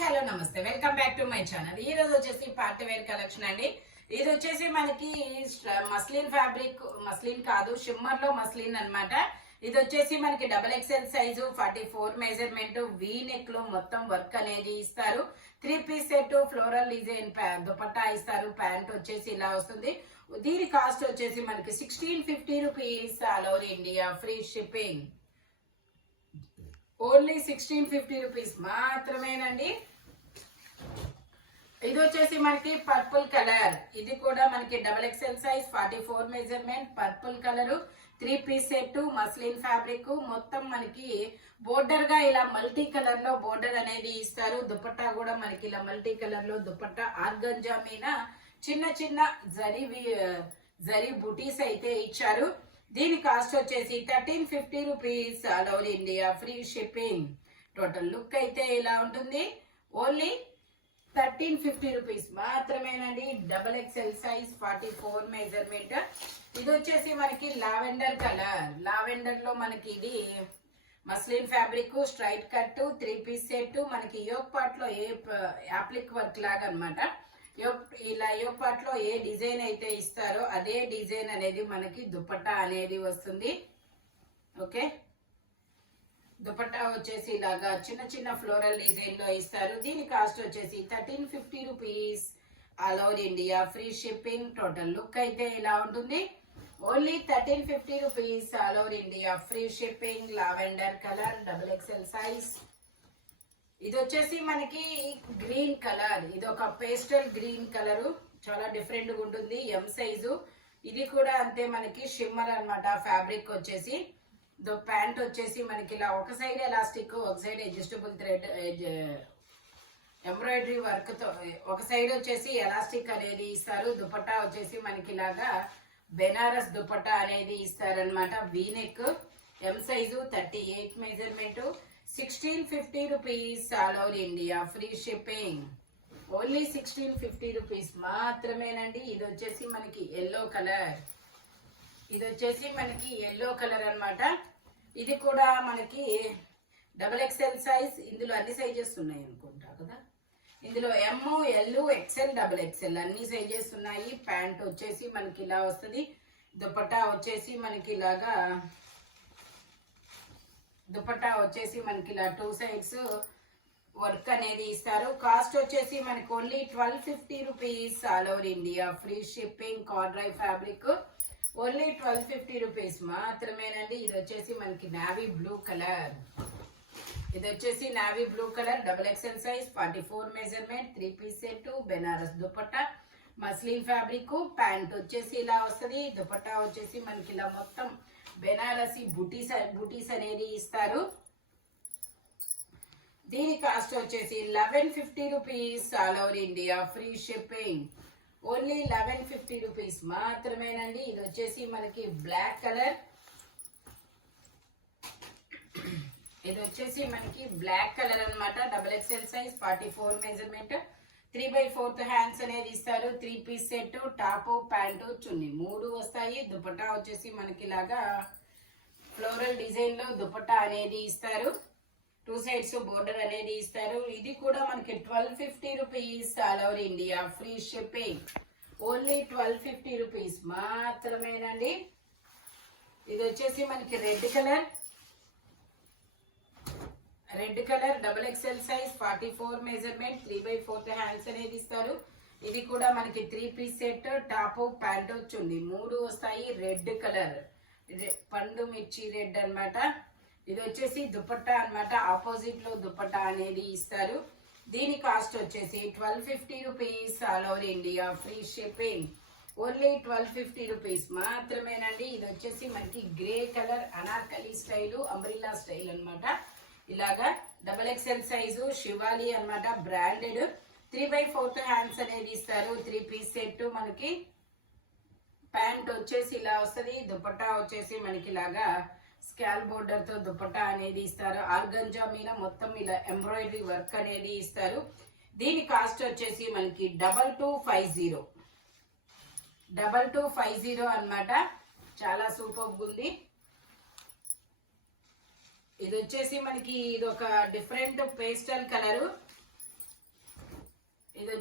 Hello నమస్తే, welcome back to my channel. ఈ రోజు వచ్చేసి పార్టీ వేర్ కలెక్షన్ అండి. ఇది వచ్చేసి మనకి మస్లిన్ ఫ్యాబ్రిక్, మస్లిన్ కాదు షిమ్మర్ లో మస్లిన్ అన్నమాట. ఇది వచ్చేసి మనకి XXL size 44 measurement, V neck లో మొత్తం వర్క్ అనేది ఇస్తారు. 3 piece set, floral design dupatta ఇస్తారు. ప్యాంట్ వచ్చేసి ఇలా వస్తుంది. దీని కాస్ట్ వచ్చేసి మనకి 1650 rupees, all over India free shipping. Only 1650 rupees మాత్రమేనండి. ఇది వచ్చేసి మనకి పర్పుల్ కలర్. ఇది కూడా మనకి XXL size 44 measurement, purple colour, 3 piece set, muslin fabric. మొత్తం మనకి బోర్డర్ గా ఇలా మల్టీ కలర్ లో బోర్డర్ అనేది ఇస్తారు. దుపట్టా కూడా మనకి ఇలా మల్టీ కలర్ లో దుపట్టా, ఆర్గంజా మీద చిన్న చిన్న జరీ బుటీస్ అయితే ఇచ్చారు. దీని కాస్ట్ వచ్చేసి 1350 rupees, all over India free shipping. Total look అయితే ఇలా ఉంటుంది. ఓన్లీ 1350 రూపీస్ మాత్రమేనండి. XXL size 44 measurement. ఇది వచ్చేసి మనకి లావెండర్ కలర్. లావెండర్ లో మనకి ఇది muslin fabric, straight cut, 3 piece set. మనకి యోక్ పార్ట్ లో ఏ యాప్లిక్ వర్క్ లాగా అనమాట. ఇలా యోక్ పార్ట్ లో ఏ డిజైన్ అయితే ఇస్తారో అదే డిజైన్ అనేది మనకి దుపట్టా అనేది వస్తుంది. ఓకే, దుపట్టా వచ్చేసి ఇలాగా చిన్న చిన్న ఫ్లోరల్ డిజైన్ లో ఇస్తారు. దీని కాస్ట్ వచ్చేసి 1350 rupees, all over India free shipping. Total look అయితే ఇలా ఉంటుంది. Only 1350 rupees, all over India free shipping. Lavender colour, XXL size. ఇది వచ్చేసి మనకి గ్రీన్ కలర్. ఇది ఒక పేస్టల్ గ్రీన్ కలర్, చాలా డిఫరెంట్ గా ఉంటుంది. M size. ఇది కూడా అంతే, మనకి షిమ్మర్ అన్నమాట. ఫ్యాబ్రిక్ వచ్చేసి ప్యాంట్ వచ్చేసి మనకి ఇలా ఒక సైడ్ ఎలాస్టిక్, ఒక side adjustable thread embroidery work తో, ఒక సైడ్ వచ్చేసి ఎలాస్టిక్ అనేది ఇస్తారు. దుపట్టా వచ్చేసి మనకి ఇలాగా బెనారస్ దుపట్టా అనేది ఇస్తారనమాట. V neck, M size, 38 measurement, 1650 rupees, all over India free shipping. Only 1650 rupees మాత్రమేనండి. ఇది వచ్చేసి మనకి ఎల్లో కలర్. ఇది వచ్చేసి మనకి ఎల్లో కలర్ అన్నమాట. ఇది కూడా మనకి XXL సైజ్. ఇందులో అన్ని సైజెస్ ఉన్నాయి అనుకుంటా కదా. ఇందులో ఎమ్, ఎల్, XL, XXL అన్ని సైజెస్ ఉన్నాయి. ప్యాంట్ వచ్చేసి మనకి ఇలా వస్తుంది. దుపట్టా వచ్చేసి మనకి ఇలాగా దుపట్టా వచ్చేసి మనకి ఇలా 2 సైడ్స్ వర్క్ అనేది ఇస్తారు. కాస్ట్ వచ్చేసి మనకి only 1250 rupees, all over India free shipping. కార్డ్రై ఫ్యాబ్రిక్. ఓన్లీ 1250 రూపీస్ మాత్రమేనండి. ఇది వచ్చేసి మనకి నావీ బ్లూ కలర్. ఇది వచ్చేసి navy blue colour, XXL size 44 measurement, 3 piece set, Banaras dupatta, muslin fabric. Pant వచ్చేసి ఇలా వస్తుంది. దుపట్టా వచ్చేసి మనకి ఇలా మొత్తం బెనారసి బుటీస్ అనేది ఇస్తారు. దీని కాస్ట్ వచ్చేసి 1150 rupees, all over India free shipping. Only 1150 rupees మాత్రమేనండి. ఇది వచ్చేసి మనకి బ్లాక్ కలర్. ఇది వచ్చేసి మనకి బ్లాక్ కలర్ అనమాట. XXL సైజ్ 44 మెజర్మెంట్, 3/4 హ్యాండ్స్ అనేది ఇస్తారు. 3 piece set, top, pant, chunni 3 వస్తాయి. దుపట్టా వచ్చేసి మనకి ఇలాగా ఫ్లోరల్ డిజైన్ లో దుపట్టా అనేది ఇస్తారు. 2 సైడ్స్ బోర్డర్ అనేది ఇస్తారు. ఇది కూడా మనకి 1250 rupees, all over India free shipping. Only 1250 rupees మాత్రమేనండి. ఇది వచ్చేసి మనకి red colour. XXL size 44 measurement, 3/4 hands అనేది ఇస్తారు. ఇది కూడా మనకి 3 piece set, top, pant, chunni 3 వస్తాయి. రెడ్ కలర్, పండు మిర్చి రెడ్ అన్నమాట. ఇది వచ్చేసి దుపట్టా అన్నమాట. ఆపోజిట్ లో దుపట్టా అనేది ఇస్తారు. దీని కాస్ట్ వచ్చేసి 1250 rupees, all over India free shipping. Only 1250 rupees మాత్రమేనండి. ఇది వచ్చేసి మనకి grey colour, Anarkali style, umbrella style అన్నమాట. ఇలాగా XXL సైజు, శివాలి అన్నమాట, బ్రాండెడ్. 3/4 హ్యాండ్స్ అనేది ఇస్తారు. 3 పీస్ సెట్. మనకి ప్యాంట్ వచ్చేసి ఇలా వస్తుంది. దుపట్టా వచ్చేసి మనకి ఇలాగా స్కాల్ బోర్డర్ తో దుపట్టా అనేది ఇస్తారు. ఆర్గంజా మీద మొత్తం ఇలా ఎంబ్రాయిడరీ వర్క్ అనేది ఇస్తారు. దీని కాస్ట్ వచ్చేసి మనకి 2250 అన్నమాట. చాలా సూపర్ ఉంది. ఇది వచ్చేసి మనకి ఇది ఒక డిఫరెంట్ పేస్టల్ కలర్.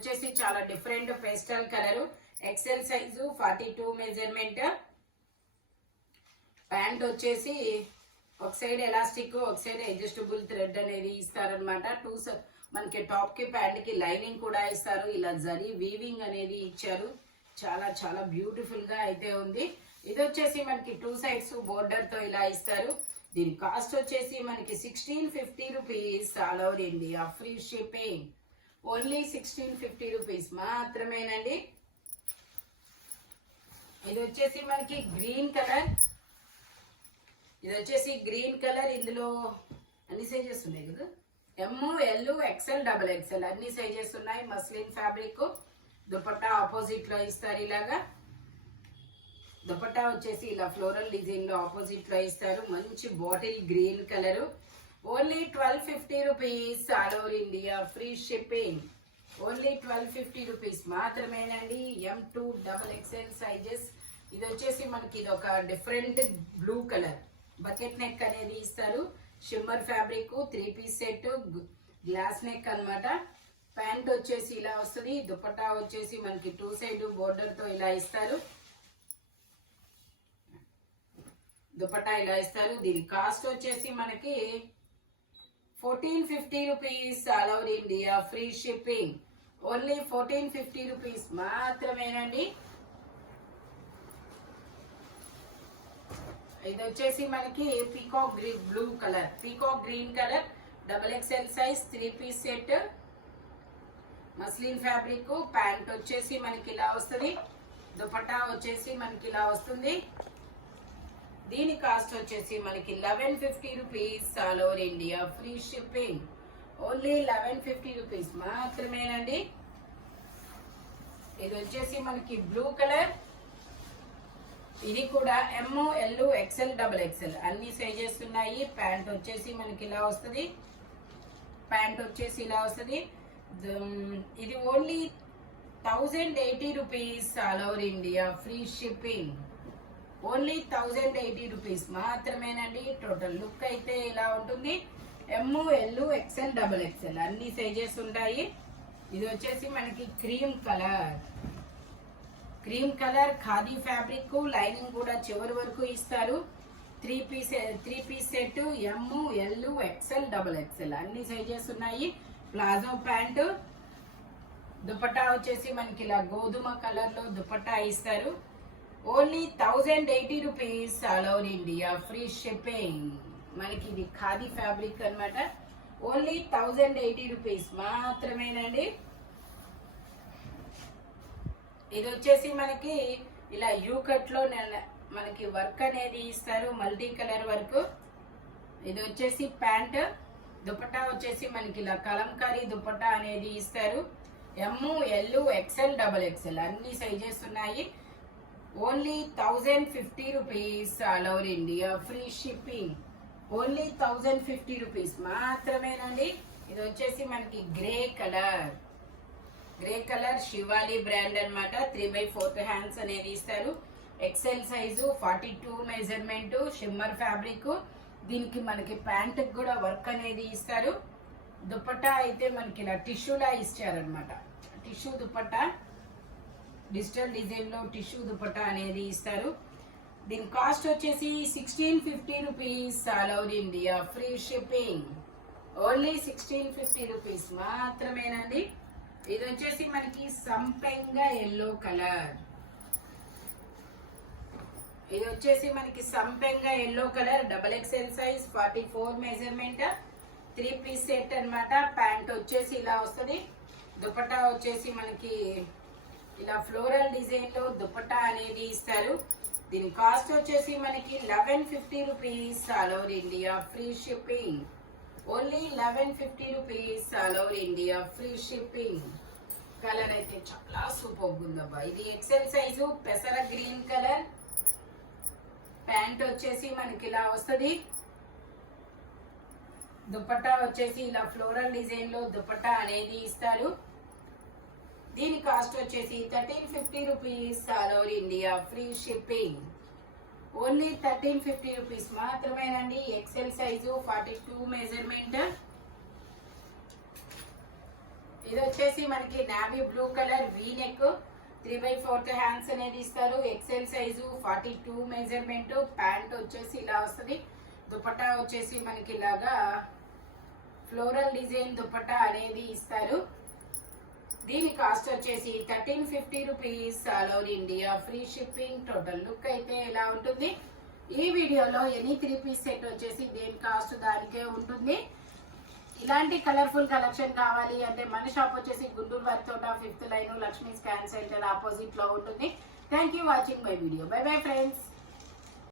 వచ్చేసి చాలా different pastel colour, XL size 42 measurement. Pant వచ్చేసి ఒక సైడ్ ఎలాస్టిక్, ఒక సైడ్ అడ్జస్టబుల్ థ్రెడ్ అనేది ఇస్తారనమాట. మనకి టాప్ కి ప్యాంట్ కి లైనింగ్ కూడా ఇస్తారు. ఇలా జరీ వీవింగ్ అనేది ఇచ్చారు. చాలా చాలా బ్యూటిఫుల్ గా అయితే ఉంది. ఇది వచ్చేసి మనకి 2 సైడ్స్ బోర్డర్ తో ఇలా ఇస్తారు. దీని కాస్ట్ వచ్చేసి మనకి 1650 rupees all over India, free shipping. Only 1650 rupees మాత్రమేనండి. ఇది వచ్చేసి మనకి గ్రీన్ కలర్. ఇందులో అన్ని సైజెస్ ఉన్నాయి కదా, ML XL XXL అన్ని సైజెస్ ఉన్నాయి. Muslin fabric. దుపట్టా ఆపోజిట్ లో ఇస్తారు. ఇలాగా దుపట్టా వచ్చేసి ఇలా ఫ్లోరల్ డిజైన్ లో ఆపోజిట్ లో ఇస్తారు. మంచి bottle green colour. Only 1250 rupees all over India, free shipping. Only 1250 rupees మాత్రమేనండి. M2 XXL sizes. ఇది వచ్చేసి మనకి ఇది ఒక different blue colour bucket neck అనేది ఇస్తారు. Shimmer fabric, 3 piece set, glass neck అన్నమాట. ప్యాంట్ వచ్చేసి ఇలా వస్తుంది. దుపట్టా వచ్చేసి మనకి 2 సైడ్ బోర్డర్ తో ఇలా ఇస్తారు. దుపట్టా ఇలా ఇస్తారు. దీని కాస్ట్ వచ్చేసి మనకి 1450 rupees all over India, free shipping. Only 1450 rupees మాత్రమేనండి. ఇది వచ్చేసి మనకి peacock green colour XXL size 3 piece set, muslin fabric. Pant వచ్చేసి మనకి ఇలా వస్తుంది. దుపట్టా వచ్చేసి మనకి ఇలా వస్తుంది. దీని కాస్ట్ వచ్చేసి మనకి 1150 rupees all over India, free shipping. Only 1150 rupees మాత్రమేనండి. ఇది వచ్చేసి మనకి బ్లూ కలర్. ఇది కూడా ML XL XXL అన్ని సైజెస్ ఉన్నాయి. ప్యాంట్ వచ్చేసి మనకి ఇలా వస్తుంది. ఇది only 1080 rupees all over India, free shipping. Only 1080 rupees మాత్రమేనండి. టోటల్ లుక్ అయితే ఇలా ఉంటుంది. ML XL XXL అన్ని సైజెస్ ఉంటాయి. ఇది వచ్చేసి మనకి cream colour khadi fabric. Lining కూడా చివరి వరకు ఇస్తారు. 3 piece set, ML XL XXL అన్ని సైజెస్ ఉన్నాయి. Palazzo pant. దుపట్టా వచ్చేసి మనకి ఇలా గోధుమ కలర్ లో దుపట్టా ఇస్తారు. Only 1080 rupees all over India, free shipping. మనకి ఇది ఖాదీ ఫ్యాబ్రిక్ అన్నమాట. ఓన్లీ 1080 రూపీస్ మాత్రమేనండి. ఇది వచ్చేసి మనకి ఇలా యూ కట్ లో మనకి వర్క్ అనేది ఇస్తారు, మల్టీ కలర్ వర్క్. ఇది వచ్చేసి ప్యాంట్. దుపట్టా వచ్చేసి మనకి ఇలా కలంకారీ దుపట్టా అనేది ఇస్తారు. ML XL XXL అన్ని సైజెస్ ఉన్నాయి. Only 1050 rupees all over India, free shipping. Only 1050 rupees మాత్రమేనండి. ఇది వచ్చేసి మనకి గ్రే కలర్ శివాలి బ్రాండ్ అన్నమాట. 3/4 హ్యాండ్స్ అనేది ఇస్తారు. XL size, 42 measurement, shimmer fabric. దీనికి మనకి ప్యాంట్ కూడా వర్క్ అనేది ఇస్తారు. దుపట్టా అయితే మనకి ఇలా టిష్యూలా ఇచ్చారనమాట. టిష్యూ దుపట్టా, డిజిటల్ డిజైన్ లో టిష్యూ దుపట్టా అనేది ఇస్తారు. దీని కాస్ట్ వచ్చేసి 1650 rupees all over India, free shipping. Only 1650 rupees మాత్రమేనండి. ఇది వచ్చేసి మనకి సంపెంగా yellow colour. XXL size, 44 measurement, 3 piece set అన్నమాట. ప్యాంట్ వచ్చేసి ఇలా వస్తుంది. దుపట్టా వచ్చేసి మనకి ఇలా ఫ్లోరల్ డిజైన్ లో దుపట్టా అనేది ఇస్తారు. దీని కాస్ట్ వచ్చేసి మనకి 1150 rupees all over India, free shipping. Only 1150 rupees all over India, free shipping. Colour అయితే చాలా సూపర్ ఉందబ్బా. ఇది XL సైజు, పెసర గ్రీన్ కలర్. ప్యాంట్ వచ్చేసి మనకి ఇలా వస్తుంది. దుపట్టా వచ్చేసి ఇలా ఫ్లోరల్ డిజైన్ లో దుపట్టా అనేది ఇస్తారు. దీని కాస్ట్ వచ్చేసి 1350 rupees all over India, free shipping. Only 1350 rupees మాత్రమేనండి. XL size, 42 measurement. ఇది వచ్చేసి మనకి navy blue colour V neck 3/4 hands అనేది ఇస్తారు. XL size 42 measurement. ప్యాంట్ వచ్చేసి ఇలా వస్తుంది. దుపట్టా వచ్చేసి మనకి ఇలాగా ఫ్లోరల్ డిజైన్ దుపట్టా అనేది ఇస్తారు. దీని కాస్ట్ వచ్చేసి 1350 rupees. All over India free shipping. Total look అయితే ఇలా ఉంటుంది. ఈ వీడియోలో ఎనీ 3 పీస్ సెట్ వచ్చేసి దేని కాస్ట్ దానికే ఉంటుంది. ఇలాంటి కలర్ఫుల్ కలెక్షన్ కావాలి అంటే మన షాప్ వచ్చేసి గుంటూరు వారి తోట 5th line Lakshmi scan centre opposite లో ఉంటుంది. Thank you watching my video. By bye friends.